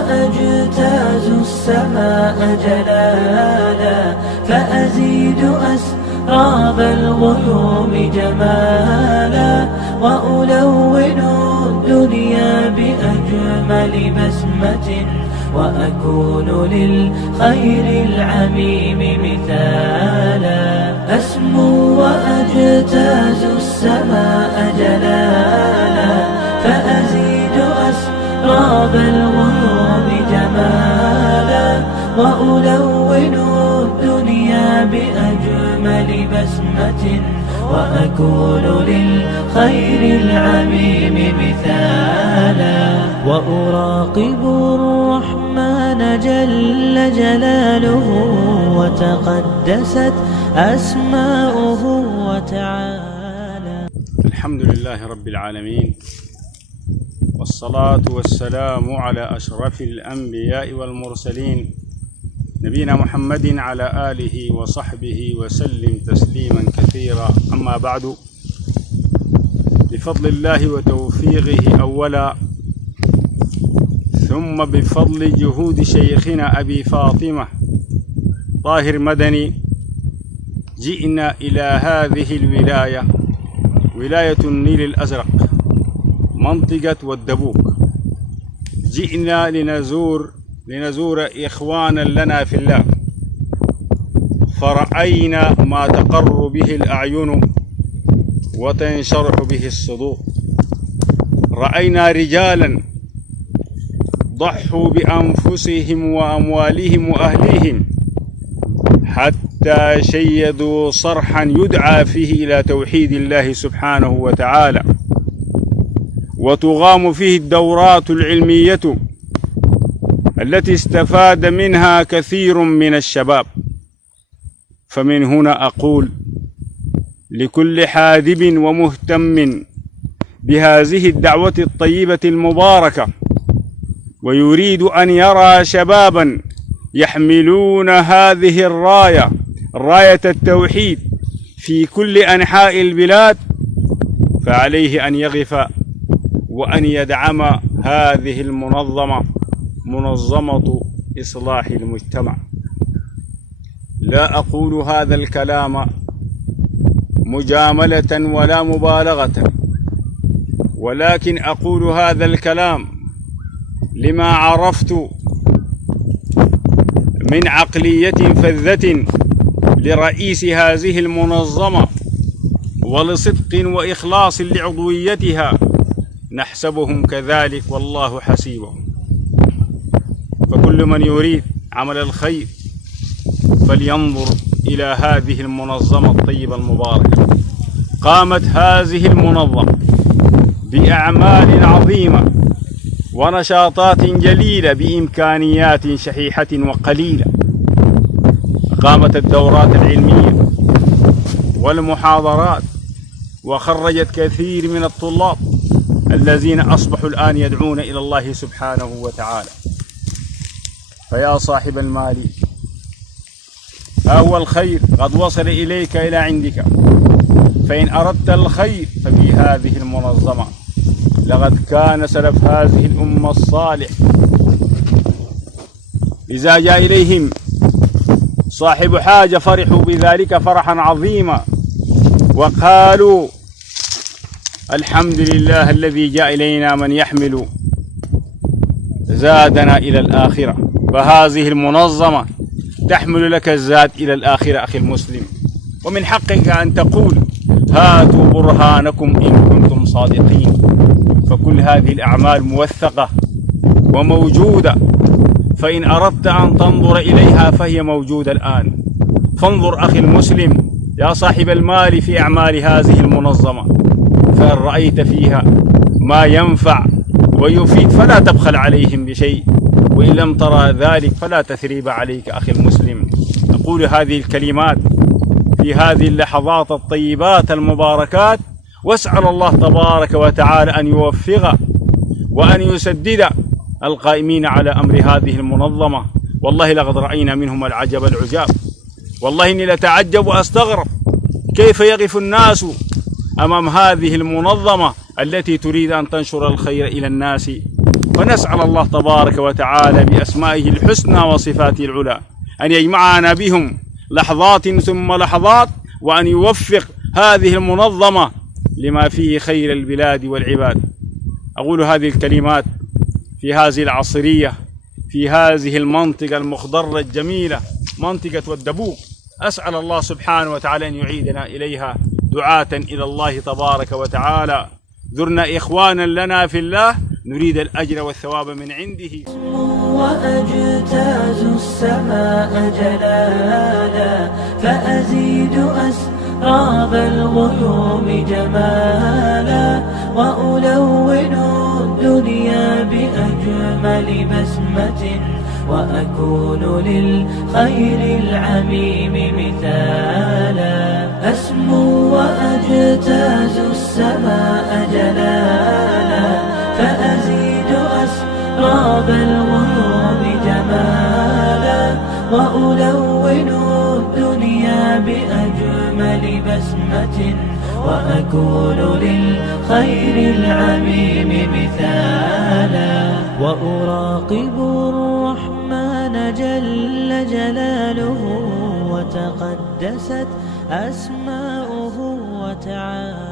وأجتاز السماء جلالا، فأزيد أسراب الغيوم جمالا، وألون الدنيا بأجمل بسمة، وأكون للخير العميم مثالا. أسمو وأجتاز السماء جلالا، فأزيد أسراب الغيوم جمالا، وألون الدنيا بأجمل بسمة، وأكون للخير العميم مثالا. وأراقب الرحمن جل جلاله، وتقدست أسماؤه وتعالى. الحمد لله رب العالمين، والصلاة والسلام على أشرف الأنبياء والمرسلين، نبينا محمد على آله وصحبه وسلم تسليما كثيرا. أما بعد، بفضل الله وتوفيقه أولا، ثم بفضل جهود شيخنا أبي فاطمة طاهر مدني، جئنا إلى هذه الولاية، ولاية النيل الأزرق، منطقة والدبوك. جئنا لنزور إخوانا لنا في الله، فرأينا ما تقر به الأعين وتنشرح به الصدور. رأينا رجالا ضحوا بأنفسهم وأموالهم وأهليهم حتى شيدوا صرحا يدعى فيه إلى توحيد الله سبحانه وتعالى، وتقام فيه الدورات العلمية التي استفاد منها كثير من الشباب. فمن هنا أقول لكل حاذب ومهتم بهذه الدعوة الطيبة المباركة، ويريد أن يرى شبابا يحملون هذه الراية، راية التوحيد، في كل أنحاء البلاد، فعليه أن يغف وأن يدعم هذه المنظمة، منظمة إصلاح المجتمع. لا أقول هذا الكلام مجاملة ولا مبالغة، ولكن أقول هذا الكلام لما عرفت من عقلية فذة لرئيس هذه المنظمة، ولصدق وإخلاص لعضويتها، نحسبهم كذلك والله حسيبهم. فكل من يريد عمل الخير فلينظر إلى هذه المنظمة الطيبة المباركة. قامت هذه المنظمة بأعمال عظيمة ونشاطات جليلة بإمكانيات شحيحة وقليلة. قامت الدورات العلمية والمحاضرات، وخرجت كثير من الطلاب الذين أصبحوا الآن يدعون إلى الله سبحانه وتعالى. فيا صاحب المال، هو الخير قد وصل إليك إلى عندك، فإن أردت الخير ففي هذه المنظمة. لقد كان سلف هذه الأمة الصالح إذا جاء إليهم صاحب حاجة فرحوا بذلك فرحا عظيما، وقالوا الحمد لله الذي جاء إلينا من يحمل زادنا إلى الآخرة. فهذه المنظمة تحمل لك الزاد إلى الآخرة أخي المسلم، ومن حقك أن تقول هاتوا برهانكم إن كنتم صادقين. فكل هذه الأعمال موثقة وموجودة، فإن أردت أن تنظر إليها فهي موجودة الآن. فانظر أخي المسلم يا صاحب المال في أعمال هذه المنظمة، فإن رأيت فيها ما ينفع ويفيد فلا تبخل عليهم بشيء، وإن لم ترى ذلك فلا تثريب عليك أخي المسلم. أقول هذه الكلمات في هذه اللحظات الطيبات المباركات، واسأل الله تبارك وتعالى أن يوفق وأن يسدد القائمين على أمر هذه المنظمة. والله لقد رأينا منهم العجب العجاب، والله إني لتعجب وأستغرب كيف يقف الناس أمام هذه المنظمة التي تريد أن تنشر الخير إلى الناس فنسأل الله تبارك وتعالى بأسمائه الحسنى وصفاته العلى أن يجمعنا بهم لحظات ثم لحظات، وأن يوفق هذه المنظمة لما فيه خير البلاد والعباد. أقول هذه الكلمات في هذه العصرية، في هذه المنطقة المخضرة الجميلة، منطقة والدبوق. أسأل الله سبحانه وتعالى أن يعيدنا إليها دعاة إلى الله تبارك وتعالى. زرنا إخوانا لنا في الله نريد الأجر والثواب من عنده. وأجتاز السماء جلالا، فأزيد أسراب الغيوم جمالا، وألون الدنيا بأجمل بسمة، وأكون للخير العميم مثالا. أسمو وأجتاز السماء جلالا، فأزيد أسراب الغيوم جمالا، وألون الدنيا بأجمل بسمة، وأكون للخير العميم مثالا. وأراقب الرحمن جل جلاله، وتقدست أسماؤه وتعالى.